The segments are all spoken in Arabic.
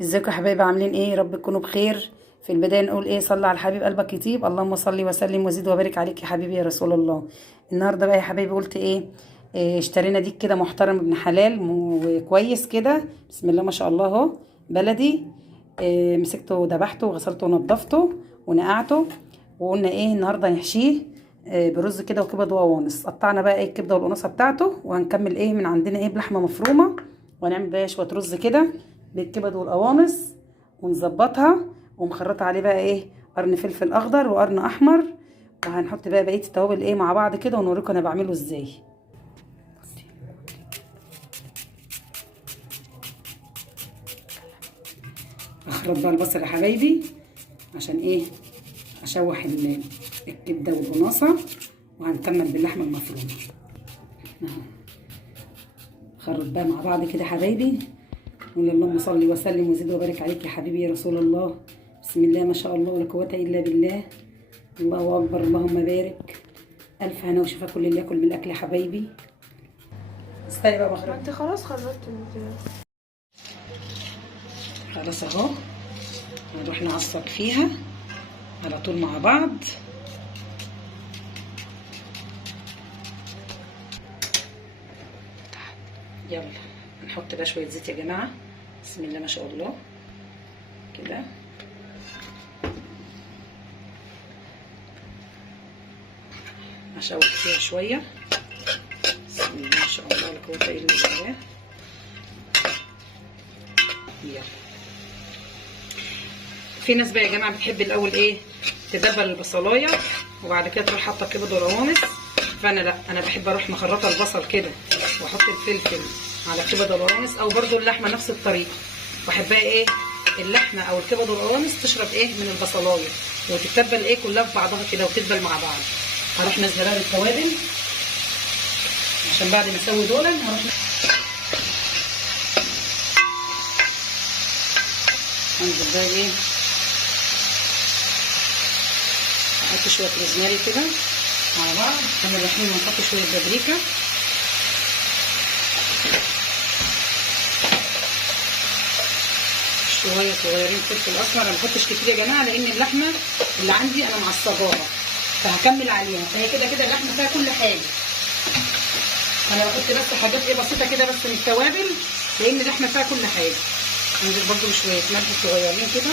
ازيكم يا حبايبي؟ عاملين ايه؟ يا رب تكونوا بخير. في البدايه نقول ايه؟ صلى على الحبيب قلبك يطيب. اللهم صل وسلم وزد وبارك عليك يا حبيبي يا رسول الله. النهارده بقى يا حبايبي قلت إيه اشترينا ديك كده محترم ابن حلال وكويس كده، بسم الله ما شاء الله اهو، بلدي. إيه، مسكته وذبحته وغسلته ونضفته ونقعته، وقلنا ايه النهارده نحشيه إيه برز كده وكبد وقوانص. قطعنا بقى ايه الكبده والقوانصه بتاعته، وهنكمل ايه من عندنا ايه بلحمه مفرومه، وهنعمل بقى شويه رز كده بالكبد والقوانص ونظبطها، ومخرطه عليه بقى ايه قرن فلفل اخضر وقرن احمر، وهنحط بقى بقيه التوابل ايه مع بعض كده ونوريكم انا بعمله ازاي. اخرط بقى البصل يا حبايبي عشان ايه اشوح الكبده والقناصه، وهنكمل باللحمه المفرومه اهو. خرط بقى مع بعض كده يا حبايبي، قول اللهم صل وسلم وزد وبارك عليك يا حبيبي يا رسول الله. بسم الله ما شاء الله ولا قوه الا بالله. الله اكبر، اللهم بارك. الف هنا وشفا كل اللي ياكل من الاكل يا حبايبي. استني بقى ما بخرج. انت خلاص خرجت خلاص اهو، هنروح نعصر فيها على طول مع بعض. يلا نحط بقى شويه زيت يا جماعه، بسم الله ما شاء الله كده. هشوح فيها شويه، بسم الله ما شاء الله لا قوه الا بالله. يلا، في ناس بقى يا جماعه بتحب الاول ايه تدبل البصلايه وبعد كده تروح حاطه كبد والقوانص، فانا لا، انا بحب اروح مخرطه البصل كده واحط الفلفل على الكبد والقوانص، او برده اللحمه نفس الطريقه. بحبها ايه اللحمه او الكبد والقوانص تشرب ايه من البصلايه وتتبل ايه كلها في بعضها كده وتتبل مع بعض. هروح نازله بقى بالتوابل عشان بعد ما اسوي دول هروح انزل بقى ايه، احط شويه روزماري كده مع بعض كمان رايحين، ونحط شويه بابريكا، شويه صغيرين فلفل اسمر. انا ما بحطش كتير يا جماعه لان اللحمه اللي عندي انا معصجاها فهكمل عليها، فهي كده كده اللحمه فيها كل حاجه، انا بحط بس حاجات ايه بسيطه كده بس من التوابل لان اللحمه فيها كل حاجه. انزل برده بشويه ملح صغيرين كده،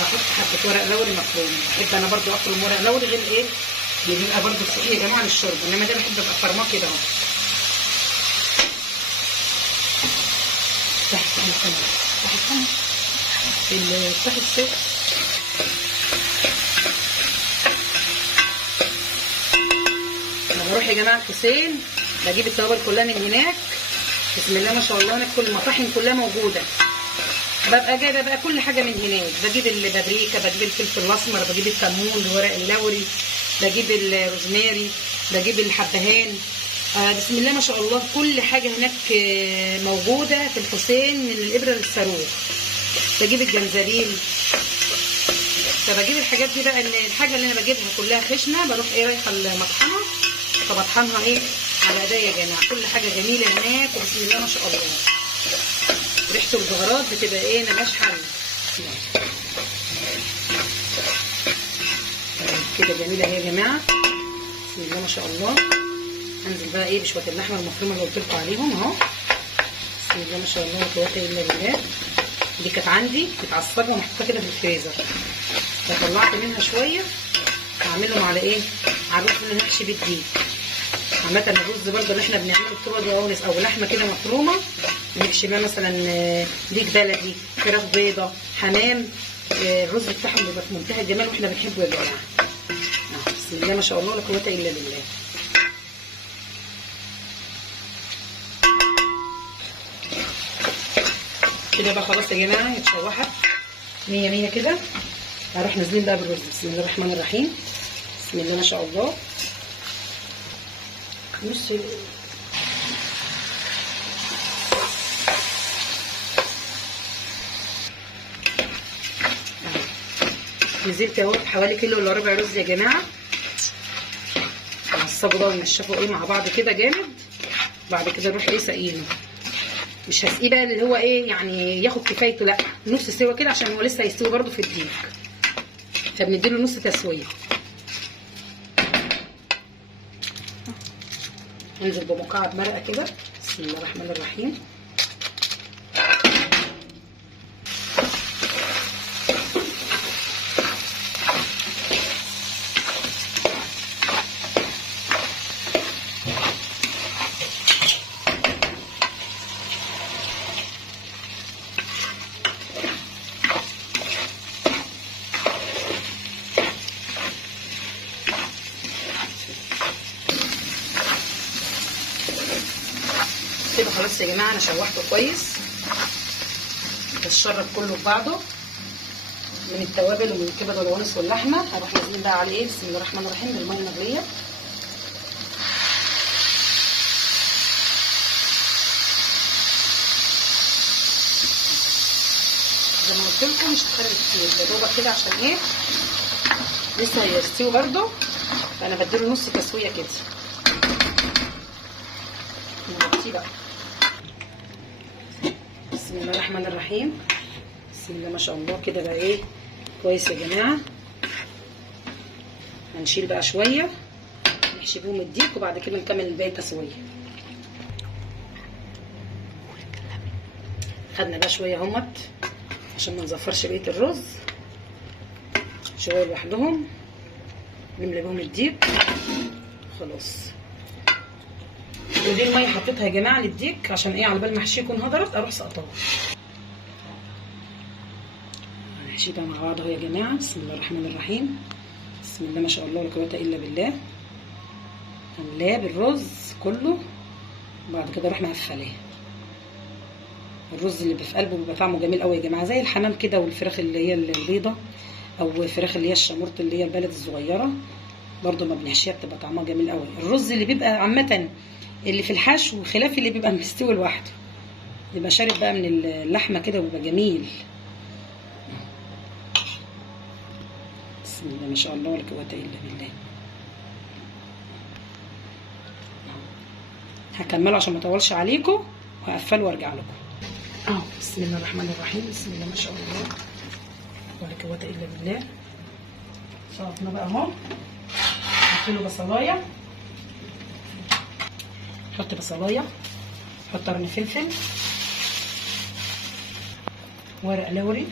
هحط حبه ورق لوري مفروم. بحب انا برده افرم ورق لوري غير ايه بيبقى برده تقيل يا جماعه للشرب، انما ده بحب ابقى فرماه كده اهو. تحت السقف انا بروح يا جماعه الحسين بجيب التوابل كلها من هناك، بسم الله ما شاء الله. هناك كل المطاحن كلها موجوده، ببقى جايبه بقى كل حاجه من هناك. بجيب البابريكا، بجيب الفلفل الاسمر، بجيب الكمون الورق اللوري، بجيب الروزماري، بجيب الحبهان. بسم الله ما شاء الله كل حاجه هناك موجوده في الحسين من الابره للصاروخ. بجيب الجنزبيل، فبجيب الحاجات دي بقى. الحاجه اللي انا بجيبها كلها خشنه بروح ايه رايحه المطحنه فبطحنها ايه على ايديا يا جماعه. كل حاجه جميله هناك وبسم الله ما شاء الله. ريحه البهارات بتبقى ايه ملهاش حل كده، جميله اهي يا جماعه بسم الله ما شاء الله. هنزل بقى ايه بشويه اللحمه المفرومه اللي قلت لكم عليهم اهو، بسم الله ما شاء الله لا قوه الا بالله. دي كانت عندي متعصبه ومحطوطه كده في الفريزر، فطلعت منها شويه هعملهم على ايه على الرز اللي هنحشي بيه دي. عامه الرز برده اللي احنا بنعمله بكبد وقوانص او لحمه كده مفرومه نحشي بيها مثلا ديك بلدي، فراخ بيضه، حمام، الرز بتاعهم بيبقى في منتهى الجمال واحنا بنحبه يا جماعه. بسم الله ما شاء الله لا قوه الا بالله. كده بقى خلاص يا جماعه اتشوحت 100 100 كده. هروح نازلين بقى بالرز، بسم الله الرحمن الرحيم، بسم الله ما شاء الله. بصي نزلت اهو حوالي كيلو الا ربع رز يا جماعه، يتعصبوا بقى وينشفوا ايه مع بعض كده جامد. بعد كده نروح ايه ساقينه. مش هسقيه بقى اللي هو ايه يعني ياخد كفايته، لا نص سوا كده عشان هو لسه هيستوي برده في الديك، فبنديله نص تسويه. ننزل بمكعب مرقه كده. بسم الله الرحمن الرحيم. كده خلاص يا جماعه انا شوحته كويس، اتشرب كله في بعضه من التوابل ومن الكبد والقوانص واللحمه. هروح نازلين بقى عليه ايه بسم الله الرحمن الرحيم بالميه المغليه. زي ما قلت لكم مش هتخلي كتير، يا دوبك كده عشان ايه لسه هيستوي برده، فانا بديله نص تسويه كده. نغطيه بقى. بسم الله الرحمن الرحيم. بسم الله ما شاء الله. كده بقى ايه كويس يا جماعه. هنشيل بقى شويه نحشي بيهم الديك وبعد كده نكمل الباقي تسويه. خدنا بقى شويه اهمت عشان ما نزفرش بقيه الرز، شويه لوحدهم نملى بيهم الديك خلاص. ودي الميه حطيتها يا جماعه للديك عشان ايه على بال ما احشيه يكون هدرت اروح سقطاه. هنحشيه بقى مع بعض اهو يا جماعه. بسم الله الرحمن الرحيم. بسم الله ما شاء الله لا قوه الا بالله. هنلاه بالرز كله وبعد كده اروح مقفلاه. الرز اللي في قلبه بيبقى طعمه جميل قوي يا جماعه، زي الحمام كده والفراخ اللي هي البيضه او الفراخ اللي هي الشامورت اللي هي البلد الصغيره برده ما بنحشيها بتبقى طعمها جميل قوي. الرز اللي بيبقى عامه اللي في الحشو خلاف اللي بيبقى مستوي لوحده، بيبقى شارب بقى من اللحمه كده وبيبقى جميل. بسم الله ما شاء الله ولا قوه الا بالله. هكمله عشان ما اطولش عليكم وهقفله وارجع لكم. بسم الله الرحمن الرحيم. بسم الله ما شاء الله ولا قوه الا بالله. شربنا بقى اهو. نحط له بصلايه، نحط بصلايه، نحط قرن فلفل، ورق لوري،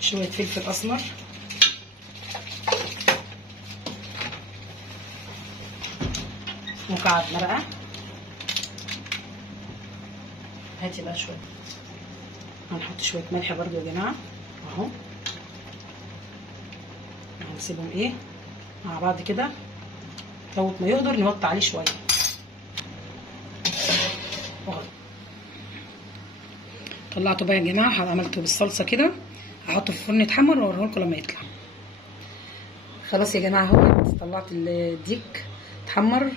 شويه فلفل اسمر، مكعب مرقه. هاتي بقى شويه. هنحط شويه ملح برضو يا جماعه اهو. هنسيبهم ايه مع بعض كده لغايه ما يقدر نوطي عليه شويه. طلعته بقى يا جماعه. عملته بالصلصه كده، هحطه في الفرن يتحمر واوريه لكم لما يطلع. خلاص يا جماعه اهو طلعت الديك اتحمر،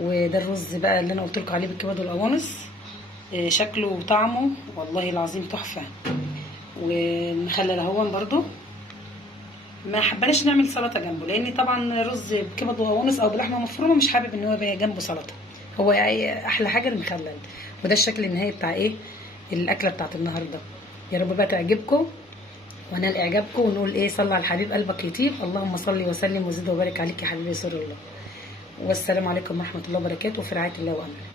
وده الرز بقى اللي انا قلت لكم عليه بالكبد والقوانص. شكله وطعمه والله العظيم تحفه. ومخلل اهون برده. ما حبناش نعمل سلطه جنبه لان طبعا رز بكبد وقوانص او بلحمه مفرومه مش حابب ان هو يبقى جنبه سلطه. هو احلى حاجه المخلل. وده الشكل النهائي بتاع ايه الاكله بتاعت النهارده. يا رب بقى تعجبكم ونال اعجابكم، ونقول ايه صلى على الحبيب قلبك يطيب. اللهم صل وسلم وزد وبارك عليك يا حبيبي رسول الله. والسلام عليكم ورحمه الله وبركاته، وفي رعايه الله وامنه.